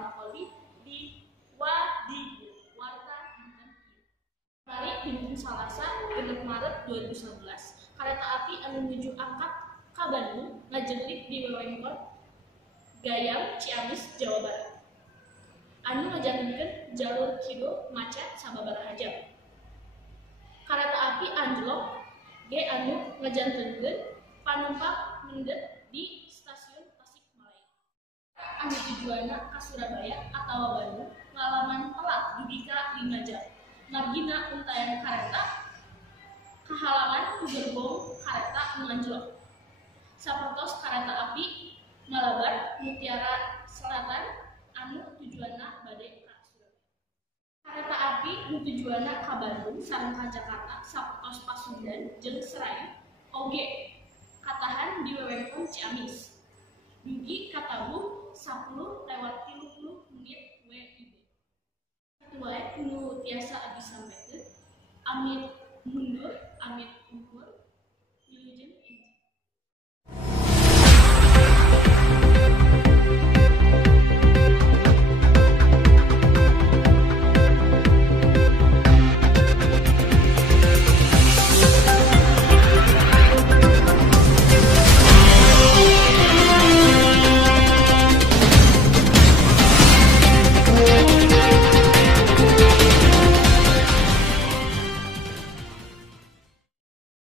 Napoli di Wadi Warta dinten ieu. Mari dinten Salasa 6 Maret 2019 kareta api anu nuju akad ka Bandung ngajenglik di wewengkon Gayam Ciamis Jawa Barat. Anu ngajangkeun jalur kidul macet sababaraha jam. Kareta api anjlok ge anu ngajangkeun panumpang mendet di stasiun Tasikmalaya. Anu tujuanna ka Surabaya atawa Bandung ngalaman telat dugi ka 5 jam. Margina untayan kareta kahalangan ku gerbong kareta nu anjlok. Sapertos kareta api Malabar Mutiara Selatan anu tujuanna bade ka Surabaya. Kareta api nu tujuanna ka Bandung sareng ka Jakarta sapertos Pasundan jeung Seraing oge katahan di wewengkon Ciamis. Dugi ka Tabuh 10:30 menit WIB. Ketua nu tiasa disampaikan, amit mundur